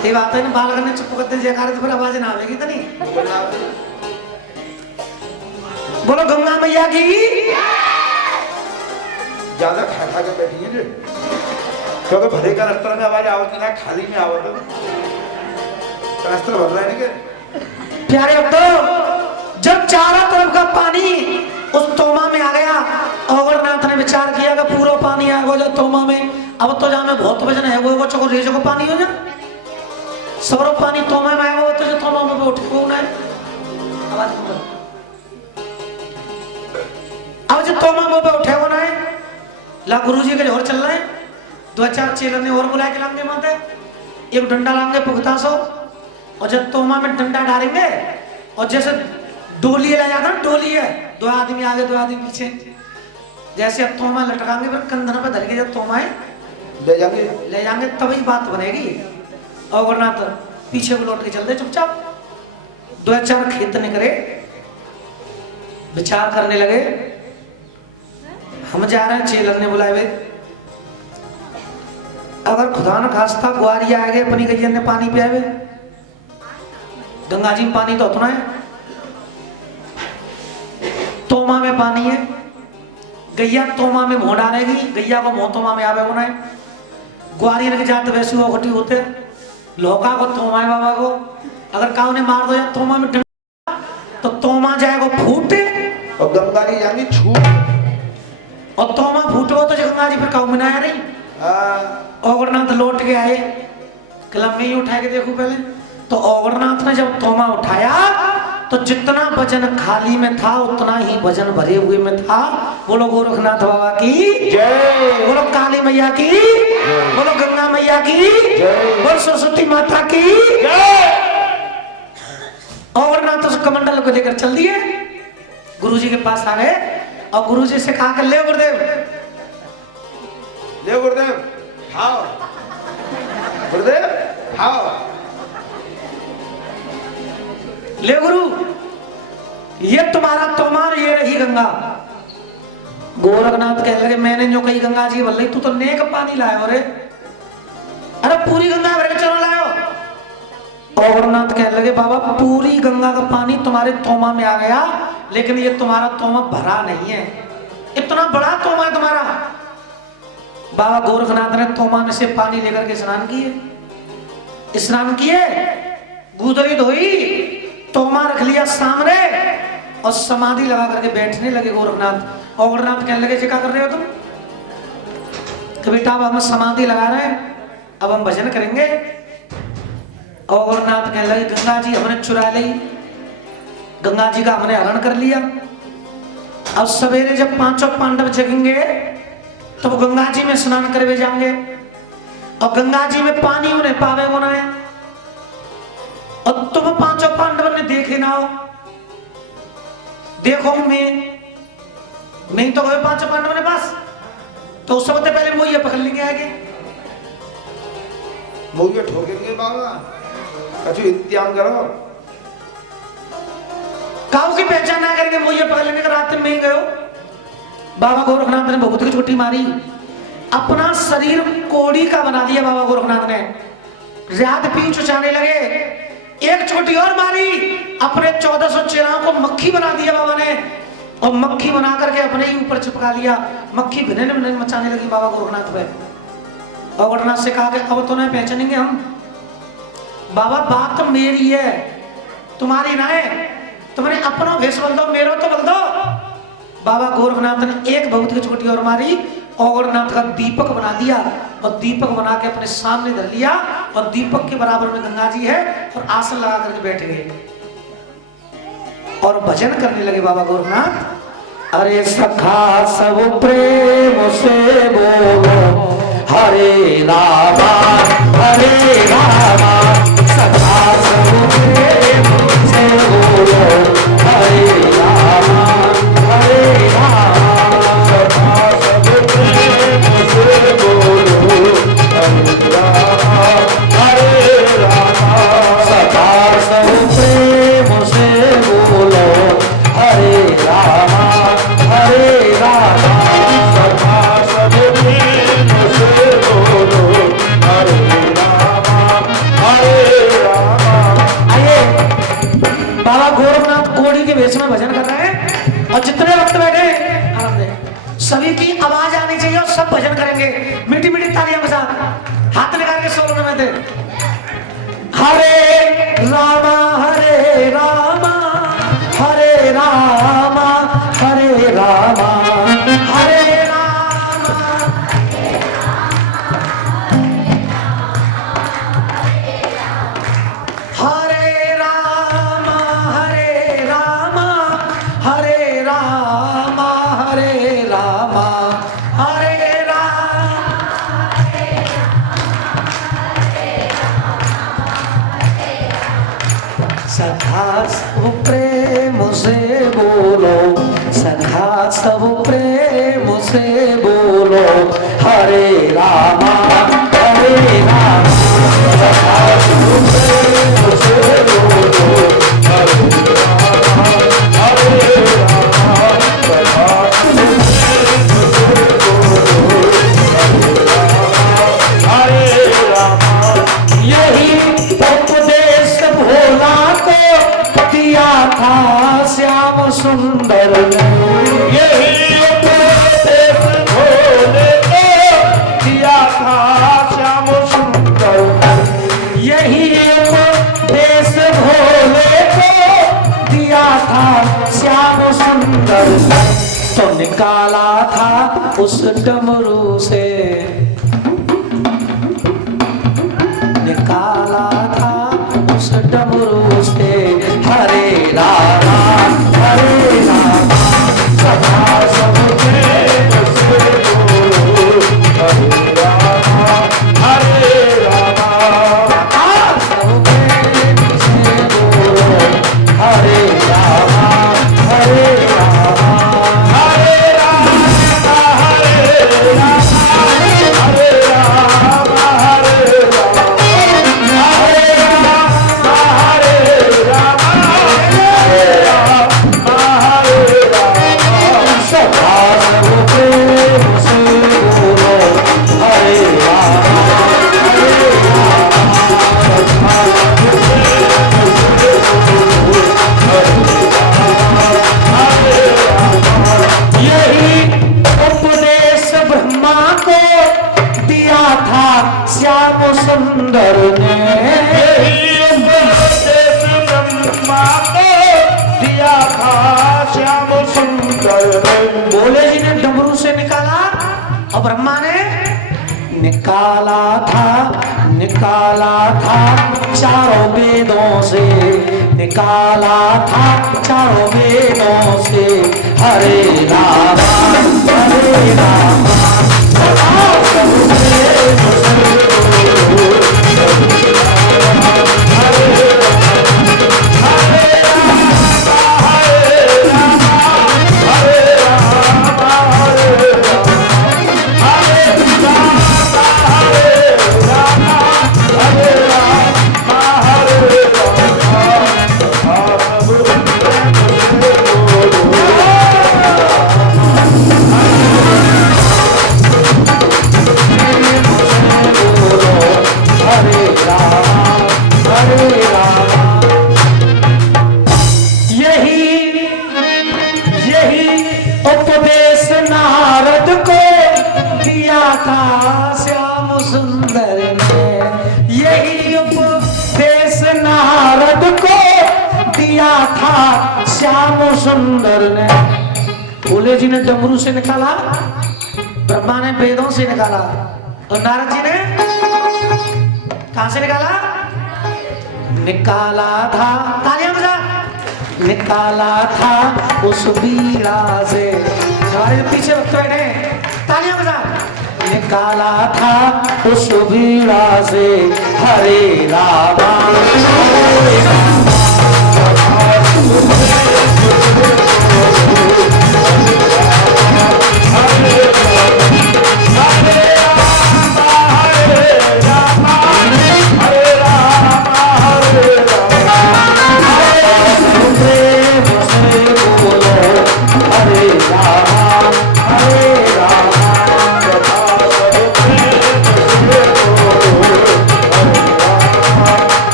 सही बात है ना, बालक ने चुप करते जयकारा तो फिर आवाज ना आवेगी तो नहीं। बोलो गंगा मैया की। ज्यादा खा खा के बैठी है क्योंकि भरे का रस्तर में आवाज आवती ना, खाली में आवत रस्तर भर रहा है ना। प्यारे भक्तों, जब चारों तरफ का पानी उस तोमा में आ गया, अवरनाथ ने विचार किया कि पूरा पानी आ गया तोमा में, अब तो जहाँ में बहुत वजन है वो चको रेजो को पानी हो जा, सौरव पानी तोमा में आएगा तो जो तोमा में उठ को ना आवाज अब जो तोमा मुंह पे उठे होना है। ला गुरुजी के जोर चल रहे हैं, दो चार चेलन ने और बुलाए के लांगे माते, एक डंडा लांगे पुख्ता सो और जब तोमा में डंडा डालेंगे और जैसे डोली ले जाता ना, डोली है दो आदमी आगे दो आदमी पीछे, जैसे अब तोमा लटकाएंगे फिर कंधन पे धर के जब तोमा ले जाएंगे तभी बात बनेगी। और वरना तो पीछे को लौट के चल दे चुपचाप। दो चार खेत निकले, विचार करने लगे, हम जा रहे हैं, चेलन ने बुलाए, अगर खुदा न खास्ता ग्वारी आ गए अपनी गैया ने पानी पियावे, गंगा जी में पानी तो उतना है, तोमा में पानी है, गैया तोमा में मुंह डालेगी, गैया को मुंह तोमा में आवे होना है, ग्वारी के जाते वैसे वो घटी होते, लोका को तोमा है बाबा को, अगर काऊ ने मार दो या तोमा में डंडा तो तोमा जाएगा फूटे और गंगा जी जाएंगी छूट, और तोमा फूटो तो गंगा जी फिर काऊ में ना आया नहीं। अवरनाथ लौट के आए, कलम में ही उठा के देखो पहले तो अवरनाथ ने जब तोमा उठाया तो जितना वजन खाली में था उतना ही वजन भरे हुए में था। बोलो गोरखनाथ बाबा की जय, बोलो काली मैया की, बोलो गंगा मैया की, बोलो सरस्वती माता की। अवरनाथ उस कमंडल को लेकर चल दिए, गुरुजी के पास आ गए और गुरुजी से कहा कर ले गुरुदेव, ले गुरुदेव खाओ, गुरुदेव खाओ, ले गुरु ये तुम्हारा तोमार, ये रही गंगा। गोरखनाथ कहने लगे मैंने जो कही गंगा जी बोल तू तो नेक पानी लायो रे, अरे पूरी गंगा भर के चलो लायो। गोरखनाथ कहने लगे बाबा पूरी गंगा का पानी तुम्हारे तोमा में आ गया, लेकिन ये तुम्हारा तोमा भरा नहीं है, इतना बड़ा तोमा है तुम्हारा। बाबा गोरखनाथ ने तोमा में से पानी लेकर के स्नान किए, गुदरी धोई, तोमा रख लिया सामने और समाधि लगा करके बैठने लगे गोरखनाथ। और गोरखनाथ कहने लगे क्या कर रहे हो तुम? कि बेटा अब हम समाधि लगा रहे हैं, अब हम भजन करेंगे। और नाथ कहने लगे गंगा जी हमने चुरा ली, गंगा जी का हमने हरण कर लिया। अब सवेरे जब पांचों पांडव जगेंगे तो वो गंगा जी में स्नान करवे जाएंगे और गंगा जी में पानी उन्हें पावे होना है। और तुम पांचों पांडव ने देखे ना हो, देखो मैं नहीं तो गए पांचों पांडव ने पास, तो उस सबसे पहले मोहिया पकड़ लेंगे आगे, मोहिया ठोकेंगे बाबा। कछु इंतजाम करो। काऊ की पहचान ना करेंगे, मोहिया पकड़ लेंगे। रात में ही गयो बाबा गोरखनाथ ने बहुत की छुट्टी मारी, अपना शरीर कोड़ी का बना दिया बाबा गोरखनाथ ने। रात पी चुचाने लगे, एक चोटी और मारी, अपने 1400 चेलाओं को मक्खी बना दिया बाबा ने। और मक्खी बना करके अपने ही ऊपर चिपका लिया। मक्खी भिन्न मचाने लगी बाबा गोरखनाथ पे। और गोरखनाथ से कहा कि अब तो नहीं पहचानेंगे हम। बाबा बात तो मेरी है, तुम्हारी ना है। तुमने अपना भेष बल दो, मेरो तो बल दो। बाबा गोरखनाथ ने एक बहुत की चोटी और मारी और गोरखनाथ का दीपक बना दिया और दीपक बना के अपने सामने धर लिया। और दीपक के बराबर में गंगा जी है और आसन लगा करके बैठ गए और भजन करने लगे बाबा गोरखनाथ। अरे सखा सब प्रेम से बोलो हरे रामा हरे रामा, सखा सब प्रेम से बोलो हरे रामा हरे रामा, सखा सब प्रेम से बोलो हरे रामा हरे रामा, सखा सब प्रेम से बोलो हरे रामा हरे रामा, सखा सब प्रेम से बोलो हरे रामा हरे रामा। आइए बाबा गोरखनाथ कोड़ी के वेश में भजन कर रहे हैं और जितने वक्त बैठे आराम से सभी की आवाज आनी चाहिए और सब भजन करेंगे मीठी मीठी तालियों के साथ। हाथ लगा के सोलो में दे हरे रामा हरे रामा हरे रामा हरे रामा हरे रामा, हरे रामा हरे रामा हरे रामा हरे रामा हरे रामा, सखा सब प्रेम से बोलो, सखा सब प्रेम से बोलो हरे रामा हरे रामा, सखा सब प्रेम से बोलो हरे रामा हरे रामा, सखा सब प्रेम से बोलो हरे रामा। यही उपदेश भोला को दिया था श्याम सुंदर ने, यही उपदेश भोले को दिया था श्याम सुंदर ने, यही उपदेश भोले को दिया था श्याम सुंदर ने। तो निकाला था उस डमरू से, निकाला था उस डमरू से हरे रामा हरे रामा, सखा सब प्रेम से बोलो हरे रामा हरे रामा, सब प्रेम से बोलो हरे रामा हरे रामा, हरे रामा हरे रामा हरे रामा हरे रामा, हरे रामा हरे रामा हरे रामा हरे रामा, सखा सब प्रेम से बोलो हरे रामा हरे रामा, यही उपदेश ब्रह्मा को दिया था श्याम सुंदर ने, यही उपदेश ब्रह्मा को दिया था श्याम सुंदर ने, भोले जी ने डमरू से निकाला और ब्रह्मा ने निकाला था निकाला था चारों वेदों से, निकाला था चारों वेदों से। हरे रामा हरे रामा श्याम सुंदर ने, यही उपदेश नारद को दिया था श्याम सुंदर ने। भोले जी ने डमरू से निकाला, ब्रह्मा ने वेदों से निकाला, और नारद जी ने कहां से निकाला? निकाला था, तालियां बजा, निकाला था उस बीड़ा से। हमारे जो पीछे वक्त बैठे तालियां बजा, निकाला था उस बीड़ा से। हरे रामा हरे रामा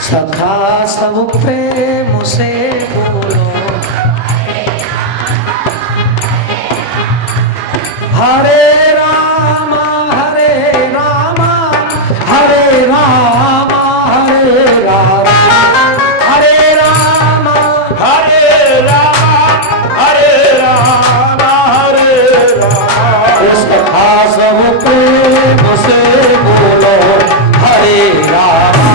सखा सब प्रेम से बोलो। हरे रामा हरे रामा हरे रामा हरे रामा हरे रामा हरे रामा हरे रामा हरे रामा। सखा सब प्रेम से बोलो। हरे रामा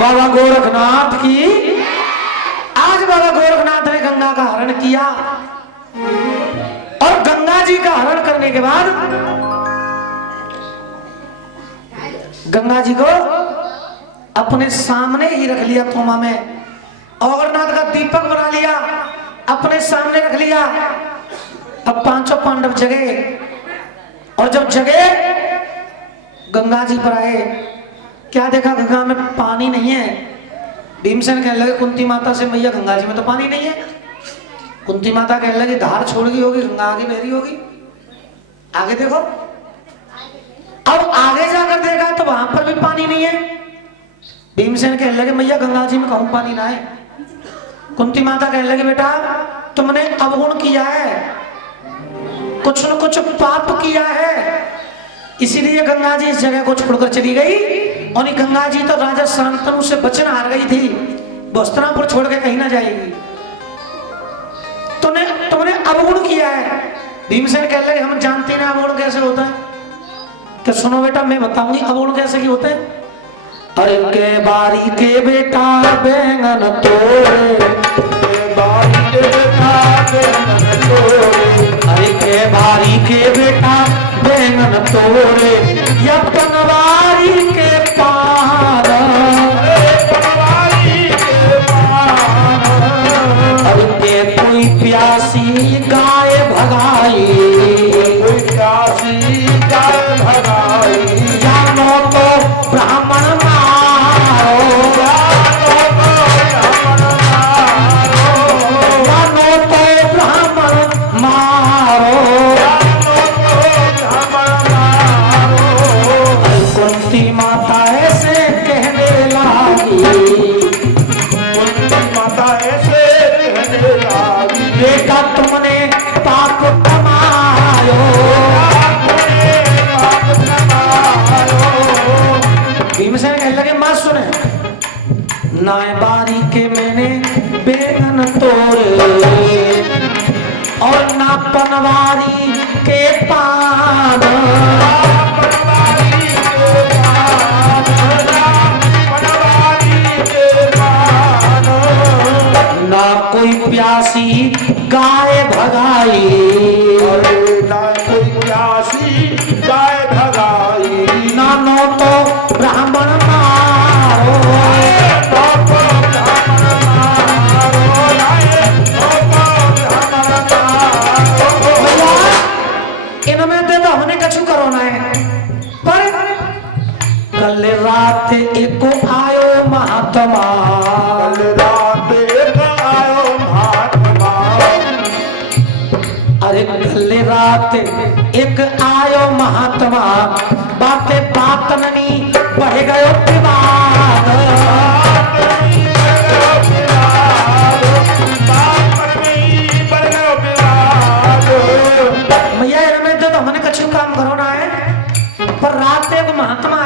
बाबा गोरखनाथ की। आज बाबा गोरखनाथ ने गंगा का हरण किया, और गंगा जी का हरण करने के बाद गंगा जी को अपने सामने ही रख लिया थोमा में, अमरनाथ का दीपक बना लिया, अपने सामने रख लिया। अब पांचों पांडव जगे, और जब जगे गंगा जी पर आए, क्या देखा? गंगा में पानी नहीं है। भीमसेन कहने लगे कुंती माता से, मैया गंगा जी में तो पानी नहीं है। कुंती माता कहने लगी धार छोड़ गई होगी, गंगा आगे बह रही होगी, आगे देखो। अब आगे जाकर देखा तो वहां पर भी पानी नहीं है। भीमसेन कहने लगे मैया गंगा जी में कहूं पानी ना है। कुंती माता कहने लगी बेटा तुमने अवगुण किया है, कुछ न कुछ पाप किया है, इसीलिए गंगा जी इस जगह को छोड़कर चली गई। और गंगा जी तो राजा शांतनु से बचन हार गई थी, बस्तरापुर छोड़ के कहीं ना जाएगी। तुमने अवगुण किया है। भीमसेन कह रहे हम जानते ना अवगुण कैसे होता है। तो सुनो बेटा मैं बताऊंगी अवगुण कैसे की होते हैं। अरे के बारी के बेटा बैंगन तोड़े, के बारी के बेटा बैंगन तोड़े, अरे के बारी के बेटा बैंगन तोड़े, या पनवारी के पार, अरे पनवारी के पार, अरे के कोई प्यासी गाय भगाई, कोई प्यासी गाय भगाई, जानो तो ब्राह्मण मारो, जानो तो ब्राह्मण मारो। कुंती माता ऐसे कहने लागी, कुंती माता ऐसे कहने लागी, बेटा तुमने पाप कमायो, भीमसेन कहने लगे मां सुने, नाय बारी के मैंने बैंगन तोड़े और ना पनवारी के पान, ना कोई प्यासी गाय भगाई, ना कोई प्यासी गाय भगाई, नानो तो ब्राह्मण मारो, इनमें तो हमने कछु करोना है। पर कल रात एक आयो महात्मा, कल रात एक आयो महात्मा, अरे कल रात एक आयो महात्मा, बातें बातननी बढ़ गयो विवाद, मैया इनमें तो हमने कछु काम करोना है। पर रात एक महात्मा